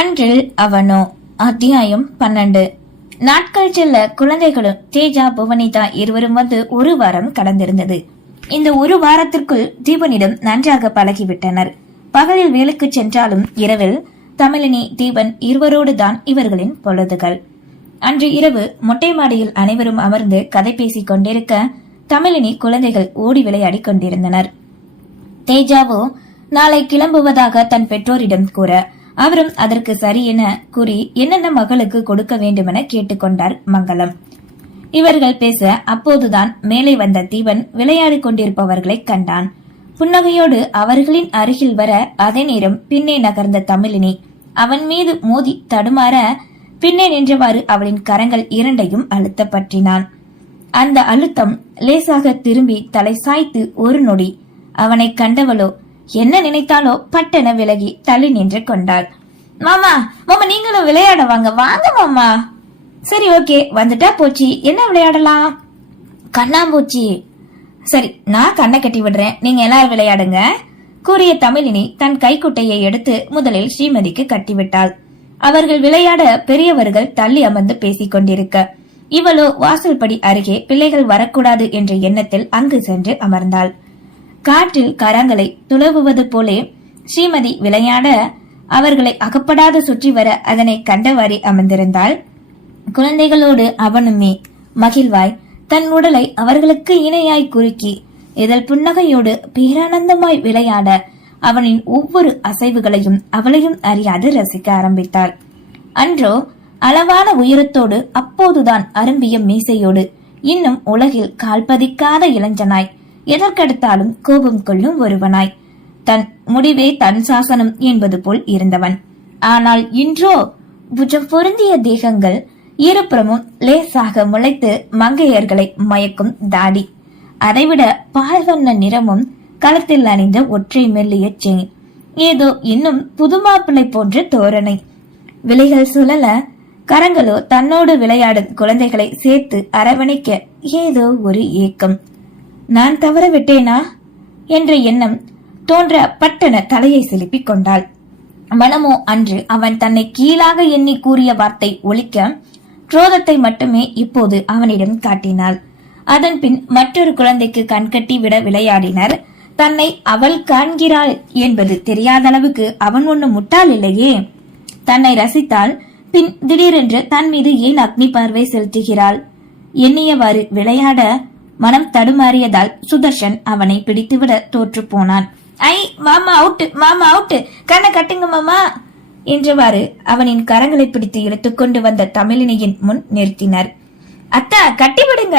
அன்றில் அவனோ அத்தியாயம் பன்னெண்டு. நாட்கள் செல்ல குழந்தைகளும் தேஜா புவனிதா இருவரும் வந்து ஒரு வாரம் கடந்திருந்தது. இந்த ஒரு வாரத்திற்குள் தீபனிடம் நன்றாக பழகிவிட்டனர். பகலில் வேலுக்கு சென்றாலும் இரவில் தமிழினி தீபன் இருவரோடு தான் இவர்களின் பொழுதுகள். அன்று இரவு மொட்டை மாடியில் அனைவரும் அமர்ந்து கதை பேசிக் கொண்டிருக்க தமிழினி குழந்தைகள் ஓடி விளையாடி கொண்டிருந்தனர். தேஜாவோ நாளை கிளம்புவதாக தன் பெற்றோரிடம் கூற அவரும் அதற்கு சரி என கூறி என்னென்ன மகளுக்கு கொடுக்க வேண்டுமென கேட்டுக்கொண்டார் மங்களம். இவர்கள் பேச அப்போதுதான் மேலே வந்த தீவன் விளையாடிக் கொண்டிருப்பவர்களை கண்டான். புன்னகையோடு அவர்களின் அருகில் வர அதே நேரம் பின்னே நகர்ந்த தமிழினி அவன் மீது மோதி தடுமாற பின்னே நின்றவாறு அவளின் கரங்கள் இரண்டையும் அழுத்த பற்றினான் அந்த அழுத்தம் லேசாக திரும்பி தலை சாய்த்து ஒரு நொடி அவனை கண்டவளோ என்ன நினைத்தாலோ பட்டென விலகி தள்ளி நின்று கொண்டாள். மாமா மாமா நீங்களும் விளையாட வாங்க வாங்க மாமா. சரி ஓகே வந்துட்டா போச்சு. என்ன விளையாடலாம்? கண்ணாம்பூச்சி. சரி நான் கண்ணை கட்டி விடுறேன். நீங்க எல்லாரும் விளையாடுங்க. கூறிய தமிழினி தன் கைக்குட்டையை எடுத்து முதலில் ஸ்ரீமதிக்கு கட்டிவிட்டாள். அவர்கள் விளையாட பெரியவர்கள் தள்ளி அமர்ந்து பேசிக் கொண்டிருக்க. இவளோ வாசல்படி அருகே பிள்ளைகள் வரக்கூடாது என்ற எண்ணத்தில் அங்கு சென்று அமர்ந்தாள். காற்றில் கரங்களை துளவுவது போலே ஸ்ரீமதி விளையாட அவர்களை அகப்படாது சுற்றி வர அதனை கண்டவாறி அமர்ந்திருந்தாள். குழந்தைகளோடு அவனுமே மகிழ்வாய். தன் உடலை அவர்களுக்கு இணையாய் குறுக்கி இதழ் புன்னகையோடு பேரானந்தமாய் விளையாட அவனின் ஒவ்வொரு அசைவுகளையும் அவளையும் அறியாது ரசிக்க ஆரம்பித்தாள். அன்றோ அளவான உயரத்தோடு அப்போதுதான் அரும்பிய மீசையோடு இன்னும் உலகில் கால்பதிக்காத இளைஞனாய் எதற்கெடுத்தாலும் கோபம் கொள்ளும் ஒருவனாய். தன் முடிவே தன் சாசனம் என்பது போல் இருந்தவன். ஆனால் இன்றோ புஜம் பொருந்திய தேகங்கள் இருபுறமும் லேசாக முளைத்து மங்கையர்களை மயக்கும் தாடி. அதைவிட பால்வண்ண நிறமும் களத்தில் அணிந்த ஒற்றை மெல்லிய செயின். ஏதோ இன்னும் புதுமாப்பிள்ளை போன்ற தோரணை. விலைகள் சுழல கரங்களோ தன்னோடு விளையாடும் குழந்தைகளை சேர்த்து அரவணைக்க ஏதோ ஒரு ஏக்கம். நான் தவற விட்டேனா? என்ற எண்ணம் தோன்ற பட்டன தலையை செலுப்பிக் கொண்டாள். மனமோ அன்று அவன் தன்னை கீழாக எண்ணி கூறிய வார்த்தை ஒழிக்க குரோதத்தை மட்டுமே இப்போது அவனிடம் காட்டினாள். அதன் பின் மற்றொரு குழந்தைக்கு கண்கட்டி விட விளையாடினர். தன்னை அவள் காண்கிறாள் என்பது தெரியாத அளவுக்கு அவன் ஒண்ணு முட்டாள் இல்லையே. தன்னை ரசித்தால் பின் திடீரென்று தன் மீது ஏன் அக்னி பார்வை செலுத்துகிறாள்? எண்ணியவாறு விளையாட மனம் தடுமாறியதால் சுதர்ஷன் அவனை பிடித்துவிட தோற்று போனான். ஐ மாமா அவுட்டு மாமா அவுட்டு கண்ணை கட்டுங்க மாமா என்றவாறு அவனின் கரங்களை பிடித்து இழுத்துக்கொண்டு வந்த தமிழினியின் முன் நிறுத்தினர். அத்தா கட்டி விடுங்க.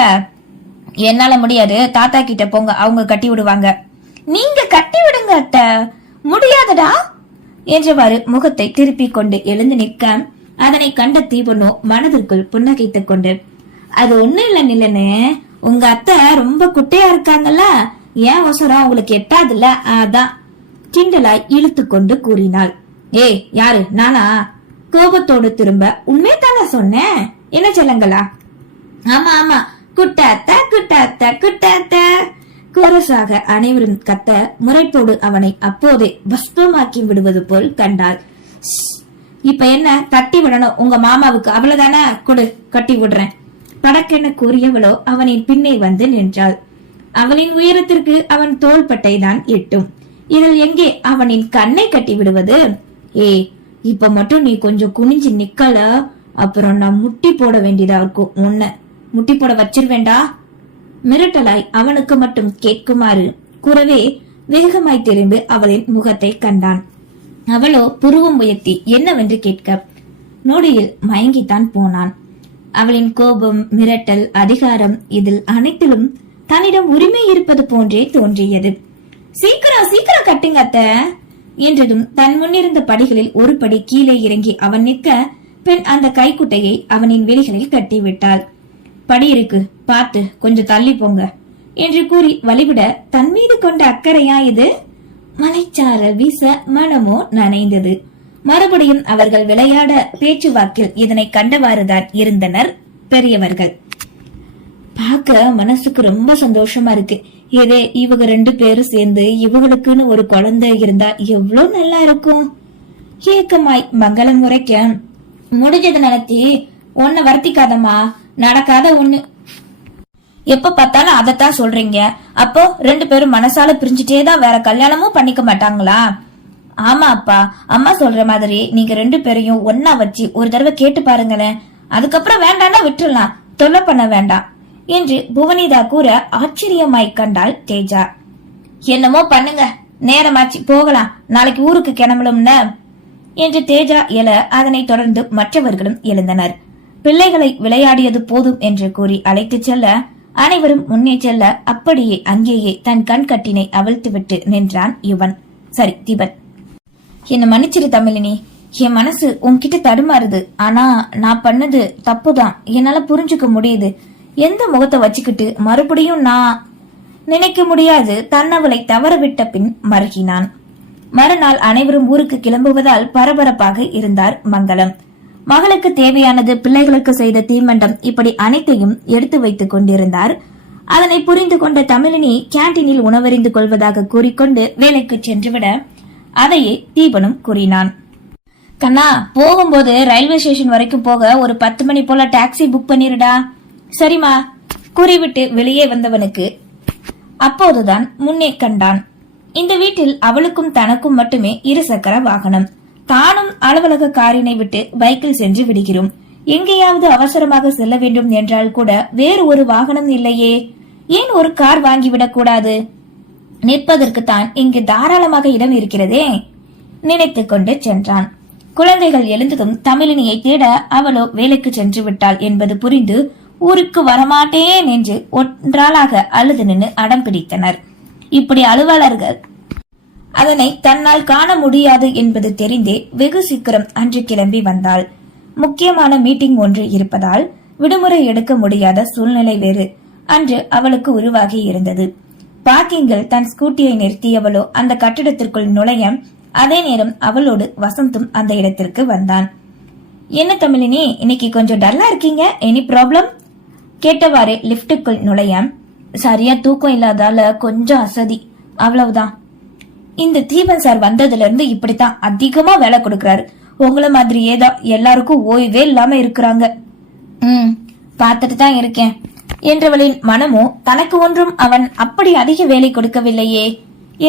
என்னால முடியாது தாத்தா கிட்ட போங்க அவங்க கட்டி விடுவாங்க. நீங்க கட்டி விடுங்க அத்தை முடியாதடா? என்றவாறு முகத்தை திருப்பிக் கொண்டு எழுந்து நிற்க அதனை கண்ட தீபனோ மனதிற்குள் புன்னகைத்துக் கொண்டு அது ஒண்ணு இல்ல நிலனு உங்க அத்தை ரொம்ப குட்டையா இருக்காங்கல்ல? ஏன் அவசரம் உங்களுக்கு எட்டாதுல்ல? அதான். கிண்டலாய் இழுத்து கொண்டு கூறினாள். ஏய் யாரு? நானா? கோபத்தோடு திரும்ப உண்மையை தானே சொன்னேன்? என்ன சொல்லுங்களா ஆமா ஆமா. குட்டாத்த குட்டாத்த குட்டாத்த கோரஸாக அனைவரும் கத்த முறைப்போடு அவனை அப்போதே பஸ்பமாக்கி விடுவது போல் கண்டாள். ஷ், இப்ப என்ன? கட்டி விடணும். உங்க மாமாவுக்கு அவ்வளவுதானே? கொடு கட்டி விடுறேன். படக்கென கூறியவளோ அவனின் பின்னே வந்து நின்றாள். அவளின் உயரத்திற்கு அவன் தோள்பட்டை தான் எட்டும். இதில் எங்கே அவனின் கண்ணை கட்டி விடுவது ஏய் இப்ப மட்டும் நீ கொஞ்சம் குனிஞ்சு நிக்கல அப்புறம் நான் முட்டி போட வேண்டியதா இருக்கும் உன்ன. முட்டி போட வச்சிருவேண்டா. மிரட்டலாய் அவனுக்கு மட்டும் கேட்குமாறு கூறவே வேகமாய் திரும்பி அவளின் முகத்தை கண்டான். அவளோ புருவம் உயர்த்தி என்னவென்று கேட்க நொடியில் மயங்கித்தான் போனான். அவளின் கோபம் மிரட்டல் அதிகாரம் இதில் அனைத்திலும் தன்னிடம் உரிமை இருப்பது போன்றே தோன்றியது. சீக்கிரம் சீக்கிரம் கட்டுங்க அத்த என்றதும் தன் முன்னிருந்த படிகளில் ஒரு படி கீழே இறங்கி அவன் நிற்க பெண் அந்த கைக்குட்டையை அவனின் விழிகளில் கட்டிவிட்டாள். படி இருக்கு பார்த்து கொஞ்சம் தள்ளி போங்க என்று கூறி வழிவிட தன் மீது கொண்ட அக்கறையா இது மலைச்சாரல் வீச மனமோ நனைந்தது. மறுபடியும் அவர்கள் விளையாட பேச்சுவாக்கில் இதனை கண்டவாறுதான் இருந்தனர் பெரியவர்கள். பார்க்க மனசுக்கு ரொம்ப சந்தோஷமா இருக்கு. இதே இவங்க ரெண்டு பேரும் சேர்ந்து இவங்களுக்குன்னு ஒரு குழந்தை இருந்தா எவ்வளவு நல்லா இருக்கும். ஏக்கமாய் மங்களம் முறைக்க முடிஞ்சது நடத்தி ஒன்ன வருத்திக்காதம்மா நடக்காத ஒண்ணு. எப்ப பார்த்தாலும் அதைத்தான் சொல்றீங்க. அப்போ ரெண்டு பேரும் மனசால பிரிஞ்சுட்டே தான் வேற கல்யாணமும் பண்ணிக்க மாட்டாங்களா? ஆமா அப்பா அம்மா சொல்ற மாதிரி நீங்க ரெண்டு பேரையும் ஒன்னா வச்சு ஒரு தடவை கேட்டு பாருங்களேன். அதுக்கப்புறம் வேண்டாம்னா விட்டுறலாம். தொல்லை பண்ண வேண்டாம். என்று புவனிதா கூற ஆச்சரியமாய் கண்டாள் தேஜா. என்னமோ பண்ணுங்க. நேரமாச்சு போகலாம். நாளைக்கு ஊருக்கு கிளம்பலும்னு. என்று தேஜா எழ அதனை தொடர்ந்து மற்றவர்களும் எழுந்தனர். பிள்ளைகளை விளையாடியது போதும் என்று கூறி அழைத்துச் செல்ல அனைவரும் முன்னே செல்ல அப்படியே அங்கேயே தன் கண் கட்டினை அவிழ்த்துவிட்டு நின்றான் இவன் சரி திபன். என்ன மன்னிச்சிரு தமிழினி. என் மனசு உன்கிட்ட தடுமாறுது. ஆனா நான் பண்ணது தப்புதான். என்னால புரிஞ்சுக்க முடியுது. எந்த முகத்தை வச்சுக்கிட்டு மறுபடியும் நான் நினைக்க முடியாது. தன்னவளை தவறவிட்ட பின் மறுகினான். மறுநாள் அனைவரும் ஊருக்கு கிளம்புவதால் பரபரப்பாக இருந்தார் மங்களம். மகளுக்கு தேவையானது பிள்ளைகளுக்கு செய்த தீமண்டம் இப்படி அனைத்தையும் எடுத்து வைத்துக் கொண்டிருந்தார். அதனை புரிந்து கொண்ட தமிழினி கேண்டீனில் உணவறிந்து கொள்வதாக கூறிக்கொண்டு வேலைக்கு சென்றுவிட அதையே தீபனும் கூறினான். கண்ணா போகும்போது ரயில்வே ஸ்டேஷன் வரைக்கும் போக ஒரு பத்து மணி போல டாக்ஸி புக் பண்ணிருடா. சரிம்மா கூறிவிட்டு வெளியே வந்தவனுக்கு. அப்போதுதான் முன்னே கண்டான். இந்த வீட்டில் அவளுக்கும் தனக்கும் மட்டுமே இருசக்கர வாகனம். தானும் அலுவலக காரினை விட்டு பைக்கில் சென்று விடுகிறோம். எங்கேயாவது அவசரமாக செல்ல வேண்டும் என்றால் கூட வேறு ஒரு வாகனம் இல்லையே. ஏன் ஒரு கார் வாங்கிவிடக் கூடாது? நிற்பதற்கு தான் இங்கு தாராளமாக இடம் இருக்கிறதே நினைத்துக் கொண்டு சென்றான். குழந்தைகள் எழுந்ததும் தமிழினியை தேட அவளோ வேலைக்கு சென்று விட்டாள் என்பது புரிந்து ஊருக்கு வரமாட்டேன் என்று ஒன்றாளாக அழுது நின்று அடம் பிடித்தனர். இப்படி அலுவலர்கள் அதனை தன்னால் காண முடியாது என்பது தெரிந்தே வெகு சீக்கிரம் அன்று கிளம்பி வந்தாள். முக்கியமான மீட்டிங் ஒன்று இருப்பதால் விடுமுறை எடுக்க முடியாத சூழ்நிலை வேறு. அன்று அவளுக்கு உருவாகி இருந்தது. பார்க்கிங்கில் தன் ஸ்கூட்டியை நிறுத்தியவளோ அந்த கட்டிடத்திற்குள் நுழைய அதே நேரம் அவளோடு வசந்தும் அந்த இடத்திற்கு வந்தான். என்ன தமிழினி இன்னைக்கு கொஞ்சம் டல்லா இருக்கீங்க? எனி ப்ராப்ளம் கேட்டவாறே லிப்டுக்குள் நுழைய சரியா தூக்கம் இல்லாதால கொஞ்சம் அசதி. அவ்வளவுதான். இந்த தீபன் சார் வந்ததுல இருந்து இப்படித்தான் அதிகமா வேலை கொடுக்கறாரு. உங்கள மாதிரியே தான் எல்லாருக்கும் ஓய்வே இல்லாம இருக்கிறாங்க. ம் பார்த்துட்டு தான் இருக்கேன். என்றவளின் மனமோ தனக்கு ஒன்றும் அவன் அப்படி அதிக வேலை கொடுக்கவில்லையே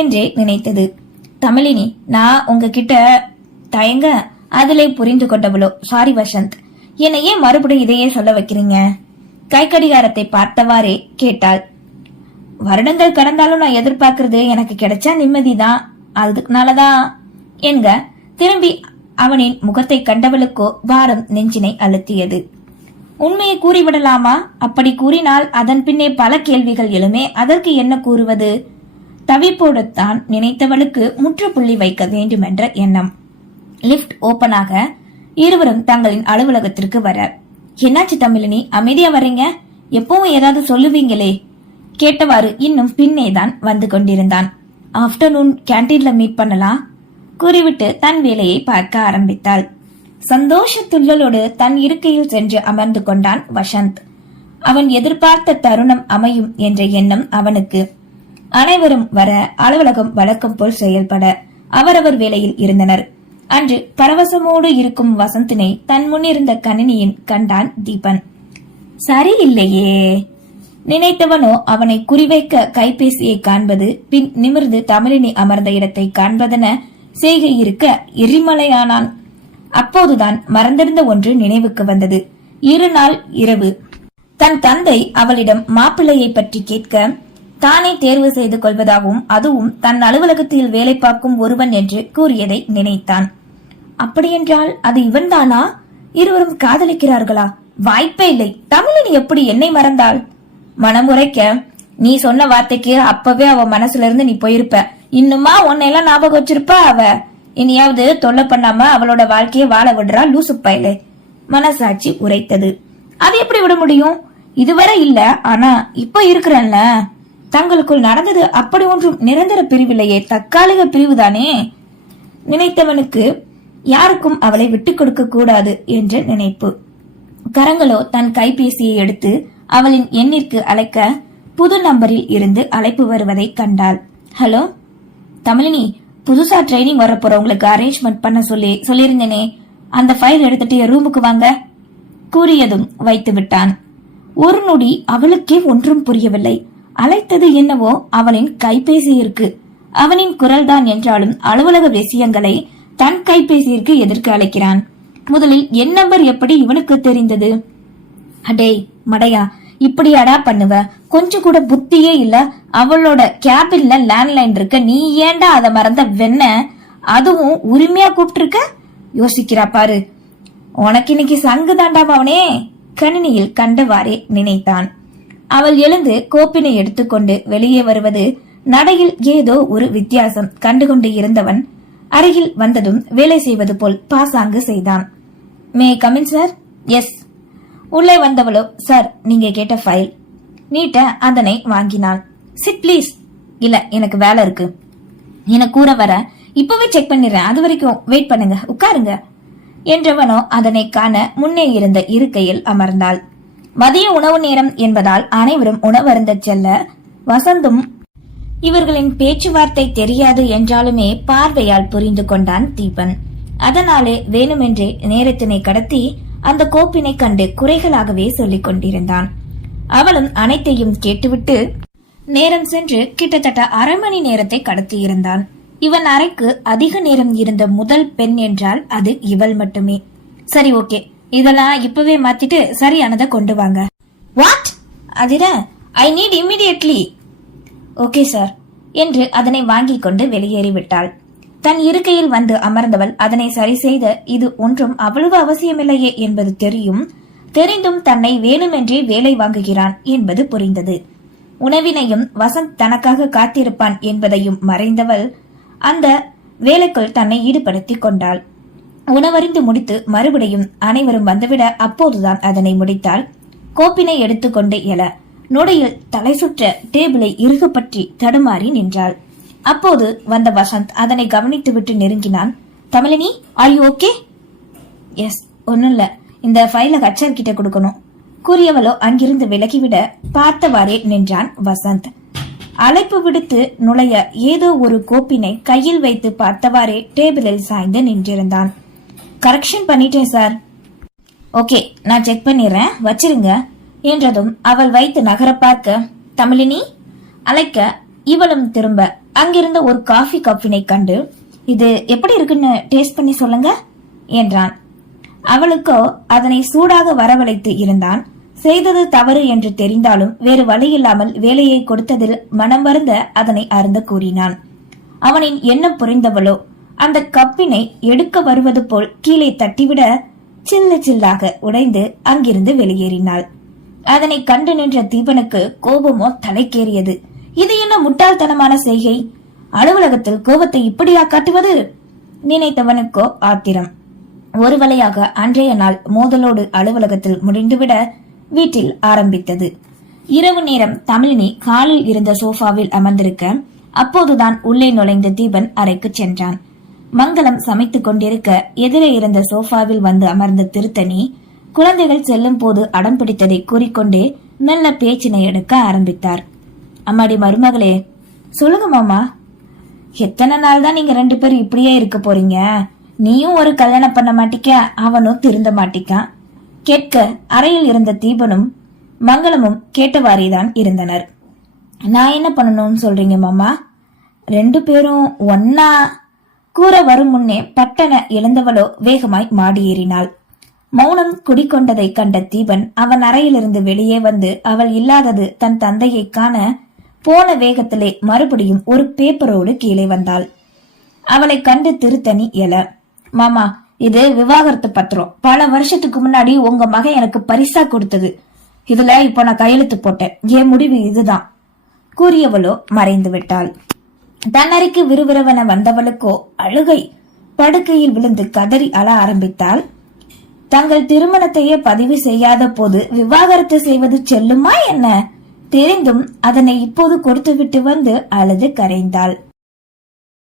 என்றே நினைத்தது. தமிழினி நான் உங்ககிட்ட தயங்க அதிலே புரிந்து கொண்டவளோ சாரி வசந்த். என்னை ஏன் மறுபடியும் இதையே சொல்ல வைக்கிறீங்க? கை கடிகாரத்தை பார்த்தவாறே கேட்டாள். வருடங்கள் கடந்தாலும் நான் எதிர்பார்க்கறது எனக்கு கிடைச்சா நிம்மதிதான் அதுக்குனாலதான் என்க திரும்பி அவனின் முகத்தை கண்டவளுக்கோ பாரம் நெஞ்சினை அழுத்தியது. உண்மையை கூறிவிடலாமா? அப்படி கூறினால் அதன் பின்னே பல கேள்விகள் எழுமே அதற்கு என்ன கூறுவது? தவிப்போடுத்தான் நினைத்தவளுக்கு முற்றுப்புள்ளி வைக்க வேண்டுமென்ற எண்ணம். லிப்ட் ஓபனாக இருவரும் தங்களின் அலுவலகத்திற்கு வர என்னாச்சு தமிழினி அமைதியா வரீங்க? எப்பவும் ஏதாவது சொல்லுவீங்களே? கேட்டவாறு இன்னும் பின்னேதான் வந்து கொண்டிருந்தான். ஆஃப்டர்நூன் கேன்டீன்ல மீட் பண்ணலாம்? கூறிவிட்டு தன் வேலையை பார்க்க ஆரம்பித்தாள். சந்தோஷ துள்ளலோடு தன் இருக்கையில் சென்று அமர்ந்து கொண்டான் வசந்த். அவன் எதிர்பார்த்த தருணம் அமையும் என்ற எண்ணம் அவனுக்கு. அனைவரும் வர அலுவலகம் வழக்கம் போல் செயல்பட அவரவர் வேலையில் இருந்தனர். அன்று பரவசமோடு இருக்கும் வசந்தினை தன் முன்னிருந்த கணினியின் கண்டான் தீபன். சரியில்லையே. நினைத்தவனோ அவனை குறிவைக்க கைபேசியை காண்பது பின் நிமிர்ந்து தமிழினி அமர்ந்த இடத்தை காண்பதென செய்கை இருக்க எரிமலையானான். அப்போதுதான் மறந்திருந்த ஒன்று நினைவுக்கு வந்தது. இரு நாள் இரவு. தன் தந்தை அவளிடம் மாப்பிள்ளையை பற்றி கேட்க தானே தேர்வு செய்து கொள்வதாகவும் அதுவும் தன் அலுவலகத்தில் வேலை பார்க்கும் ஒருவன் என்று கூறியதை நினைத்தான். அப்படியென்றால் அது இவன்தானா? இருவரும் காதலிக்கிறார்களா? வாய்ப்பே இல்லை. தமிழினி எப்படி என்னை மறந்தாள்? மனமுறைக்க நீ சொன்ன வார்த்தைக்கு அப்பவே அவ மனசுல இருந்து நீ போயிருப்ப. இன்னுமா உன்னை எல்லாம் ஞாபகம் வச்சிருப்பா அவ? இனியாவது தொல்லை பண்ணாம அவளோட வாழ்க்கையை வாழ விடுறா லூசு பயலே. மனசாட்சி உரைத்தது. அது எப்படி விட முடியும்? இதுவரை இல்ல ஆனா இப்ப இருக்கிறேன்ல. தங்களுக்குள் நடந்தது அப்படி ஒன்றும் நிரந்தர பிரிவில்லையே தற்காலிக பிரிவுதானே? நினைத்தவனுக்கு யாருக்கும் அவளை விட்டுக் கொடுக்க கூடாது என்ற நினைப்பு. கரங்களோ தன் கைபேசியை எடுத்து அவளின் எண்ணிற்கு அழைக்க புது நம்பரில் இருந்து அழைப்பு வருவதை கண்டாள். ஹலோ தமிழினி புதுசா ட்ரைனிங் வர போறவங்களுக்கு அரேஞ்ச்மெண்ட் பண்ண சொல்லி சொல்லியிருந்தேனே. அந்த ஃபைல் எடுத்துட்டு ரூமுக்கு வாங்க. கூறியதும் வைத்து விட்டான். ஒரு நொடி அவளுக்கே ஒன்றும் புரியவில்லை. அழைத்தது என்னவோ அவனின் கைபேசி இருக்கு. அவனின் குரல்தான் என்றாலும் அலுவலக விஷயங்களை தன் கைபேசியிற்கு எதிர்க்கு அழைக்கிறான். முதலில் என் நம்பர் எப்படி இவனுக்கு தெரிந்தது? அடேய் மடையா இப்படியாடா பண்ணுவ? கொஞ்சம் கூட புத்தியே இல்ல. அவளோட கேபின்ல லேண்ட்லைன் இருக்க. நீ ஏன்டா அத மறந்த? வெண்ண? அதுவும் உரிமையா கூப்பிட்டுருக்க? யோசிக்கிறா பாரு. உனக்கு இன்னைக்கு சங்கு தாண்டா அவனே கணினியில் கண்டவாறே நினைத்தான். அவள் எழுந்து கோப்பினை எடுத்துக்கொண்டு வெளியே வருவது நடையில் ஏதோ ஒரு வித்தியாசம் கண்டுகொண்டு இருந்தவன் அருகில் வந்ததும் வேலை செய்வது போல் பாசாங்கு செய்தான். மே கமின் சார் எஸ் உள்ளே வந்தவளோ சார் நீங்க கேட்ட ஃபைல். நீட்ட அதனை வாங்கினாள் சிட் ப்ளீஸ். இல்ல எனக்கு வேலை இருக்கு. என கூற வர இப்பவே செக் பண்ணிடுறேன். அது வரைக்கும் வெயிட் பண்ணுங்க உட்காருங்க. என்றவனோ அதனை காண முன்னே இருந்த இருக்கையில் அமர்ந்தாள். மதிய உணவு நேரம் என்பதால் அனைவரும் உணவருந்த செல்ல வசந்தும் இவர்களின் பேச்சுவார்த்தை தெரியாது என்றாலுமே பார்வையால் புரிந்து கொண்டான் தீபன். அதனாலே வேணுமென்றே நேரத்தினை கடத்தி அந்த கோப்பினை கண்டு குறைகளாகவே சொல்லிக் கொண்டிருந்தான். அவளும் அனைத்தையும் கேட்டுவிட்டு நேரம் சென்று கிட்டத்தட்ட அரை மணி நேரத்தை கடத்தியிருந்தான் இவன் அறைக்கு அதிக நேரம் இருந்த முதல் பெண் என்றால் அது இவள் மட்டுமே. சரி ஓகே. இதெல்லாம் இப்பவே மாத்திட்டு சரியானதை கொண்டு வாங்க. வாட் அதிர I need immediately okay sir. என்று அதனை வாங்கிக் கொண்டு வெளியேறிவிட்டாள். தன் இருக்கையில் வந்து அமர்ந்தவள். அதனை சரி செய்த இது ஒன்றும் அவ்வளவு அவசியமில்லையே என்பது தெரியும். தெரிந்தும் தன்னை வேணுமென்றே வேலை வாங்குகிறான் என்பது புரிந்தது. உணவினையும் வசந்த் தனக்காக காத்திருப்பான் என்பதையும் மறைந்தவள் அந்த வேலைக்குள் தன்னை ஈடுபடுத்திக் கொண்டாள். உணவறிந்து முடித்து மறுபடியும் அனைவரும் வந்துவிட அப்போதுதான் அதனை முடித்தாள். கோப்பினை எடுத்துக்கொண்டு எழ. நொடியில் தலை சுற்ற டேபிளை இறுகு பற்றி தடுமாறி நின்றாள். அப்போது வந்த வசந்த் அதனை கவனித்து விட்டு நெருங்கினான். Thamizhini are you okay yes ஒன்னும் இல்ல இந்த ஃபைல ஹச்ஆர் கிட்ட கொடுக்கணும். கூறியவளோ அங்கிருந்து விலகிவிட பார்த்தவாறே நின்றான் வசந்த். அழைப்பு விடுத்து நுழைய ஏதோ ஒரு கோப்பினை கையில் வைத்து பார்த்தவாறே டேபிளில் சாய்ந்து நின்றிருந்தான். கரெக்ஷன் பண்ணிட்டேன் சார் ஓகே நான் செக் பண்ணிடுறேன். வச்சிருங்க. என்றதும் அவள் வைத்து நகர பார்க்க தமிழினி அழைக்க இவளும் திரும்ப அங்கிருந்த ஒரு காஃபி கப்பினை கண்டு இது எப்படி இருக்குன்னு டேஸ்ட் பண்ணி சொல்லுங்க என்றான். அவளுக்கோ அதனை சூடாக வரவழைத்து இருந்தான். செய்தது தவறு என்று தெரிந்தாலும் வேறு வழியில்லாமல் வேலையை கொடுத்ததில் மனம் வருந்த அதனை அருந்த கூறினான். அவனின் எண்ணம் புரிந்தவளோ அந்த கப்பினை எடுக்க வருவது போல் கீழே தட்டிவிட சில்லு சில்லாக உடைந்து அங்கிருந்து வெளியேறினாள். அதனை கண்டு நின்ற தீபனுக்கு கோபமோ தலைக்கேறியது. இது என்ன முட்டாள்தனமான செய்கை? அலுவலகத்தில் கோபத்தை இப்படியா காட்டுவது? நினைத்தவனுக்கோ ஆத்திரம். ஒரு வழியாக அன்றைய நாள் மோதலோடு அலுவலகத்தில் முடிந்துவிட வீட்டில் ஆரம்பித்தது. இரவு நேரம் தமிழினி காலில் இருந்த சோஃபாவில் அமர்ந்திருக்க அப்போதுதான் உள்ளே நுழைந்த தீபன் அறைக்கு சென்றான். மங்களம் சமைத்துக் கொண்டிருக்க எதிரே இருந்த சோஃபாவில் வந்து அமர்ந்த திருத்தணி குழந்தைகள் செல்லும் போது அடம் பிடித்ததை கூறிக்கொண்டே நல்ல பேச்சினை எடுக்க ஆரம்பித்தார். அம்மாடி மருமகளே. சொல்லுங்க மாமா. எத்தனை நாள் தான் நீங்க ரெண்டு பேரும் இப்படியே இருக்க போறீங்க? நீயும் ஒரு கல்யாணம் பண்ண மாட்டிக்க அவனும் திருந்த மாட்டிக்கான். கேட்க அறையில் இருந்த தீபனும் மங்களமும் கேட்டவாரிதான் இருந்தனர். நான் என்ன பண்ணணும்னு சொல்றீங்க மாமா? ரெண்டு பேரும் ஒன்னா கூற வரும் முன்னே பட்டன எழுந்தவளோ வேகமாய் மாடியேறினாள். மௌனம் குடிக்கொண்டதை கண்ட தீபன் அவன் அறையிலிருந்து வெளியே வந்து அவள் இல்லாதது தன் தந்தையை காண போன வேகத்திலே மறுபடியும் ஒரு பேப்பரோடு கீழே வந்தாள். அவளை கண்டு திருத்தணி எல மாமா இது விவாகரத்து பத்திரம். பல வருஷத்துக்கு முன்னாடி உங்க மகன் எனக்கு பரிசா கொடுத்தது. இதுல இப்போ நான் கையெழுத்து போட்டேன். என் முடிவு இதுதான். கூறியவளோ மறைந்து விட்டாள். தன்னறைக்கு விறுவிறுவென வந்தவளுக்கோ அழுகை படுக்கையில் விழுந்து கதறி அழ ஆரம்பித்தாள். தங்கள் திருமணத்தையே பதிவு செய்யாத போது விவாகரத்து செய்வது செல்லுமா என்ன? தெரிந்தும் அதனை இப்போது கொடுத்துவிட்டு வந்து அழுது கரைந்தாள்.